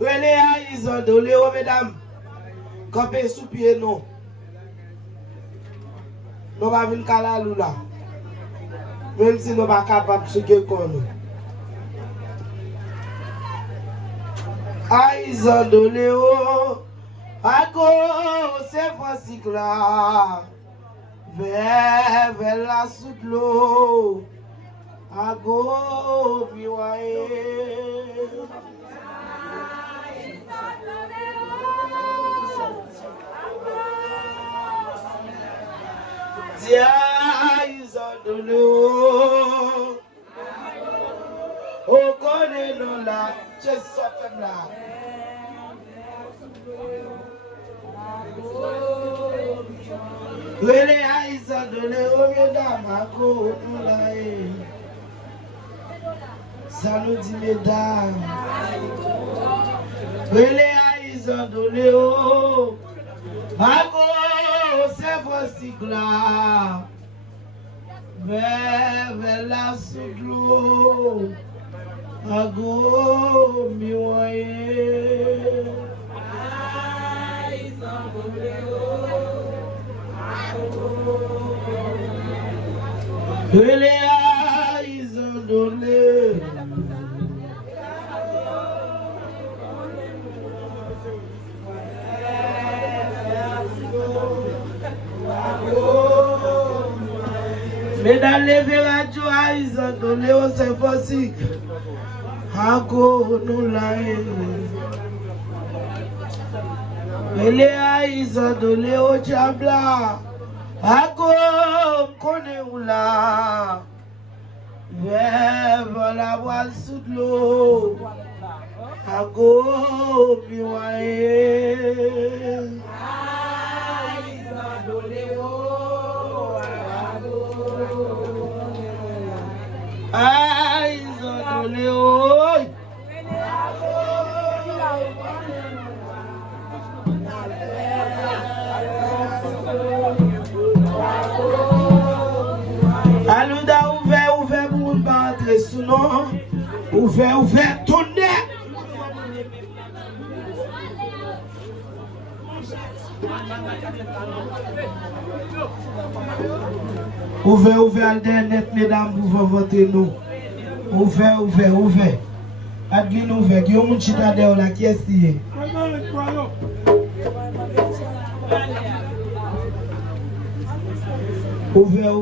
Relé à Isodo, Léo, mesdames. Campé sous pied, non. Nous va venir à la lula. Même si nous ne sommes pas capables de se faire. À Isodo, Léo. À gauche, c'est facile là. Vers la sous l'eau. À gauche, miwaye. Dia Isodo Léo. Oh, connais-nous là. Je suis faible là. Relé à Isodo Léo, mesdames, à gauche, nous là. Ça nous dit, mesdames. Relé à Isodo Léo. À gauche, c'est possible là. Vers la sous l'eau. À gauche, miwaye. Relé à Isodo Léo. Mesdames, levez la joie à Isodo Léo, c'est possible. Ago nous la Relé à Isodo Léo, Diabla. Ago connaît où là. Vers la voile sous l'eau. Ago miwaye. Isodo Léo. Isodo Léo. Alouda ouvert pour ne pas entrer sous nom. Ouvert, tournez. Ouvert, Internet, mesdames, pour voter nous. Ouvert. Adline ouvert. Qui est mon chitadeur là, qui est ici? Ouvert.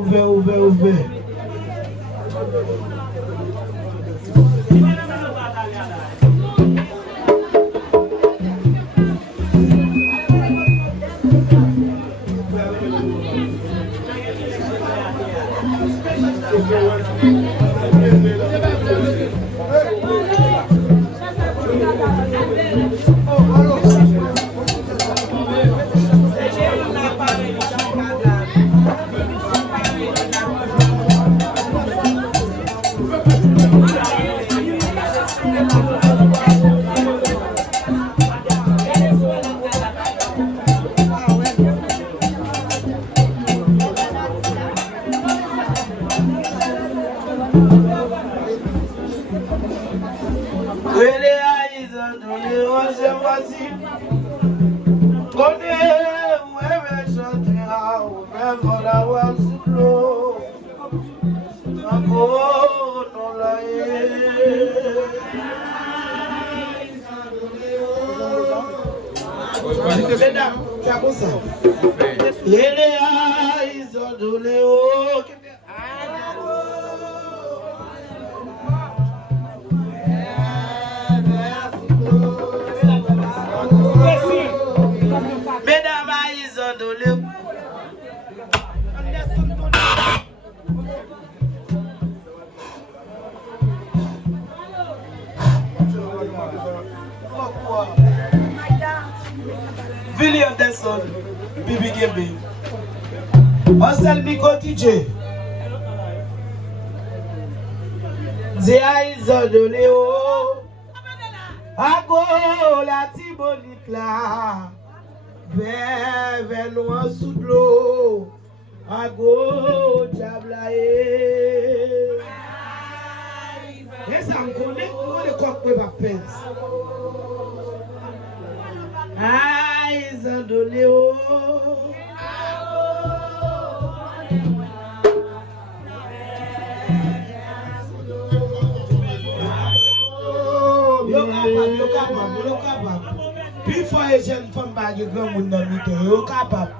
William Desson, Bibi Gembe. Ansel Miko DJ. Dia Isodo Léo. Ago la tibonite là. Vers loin sous l'eau. Ago Diabla. Et ça me connaît, on ne connaît pas. Yo capable. Before a jeune femme bag, you go with them, you capable.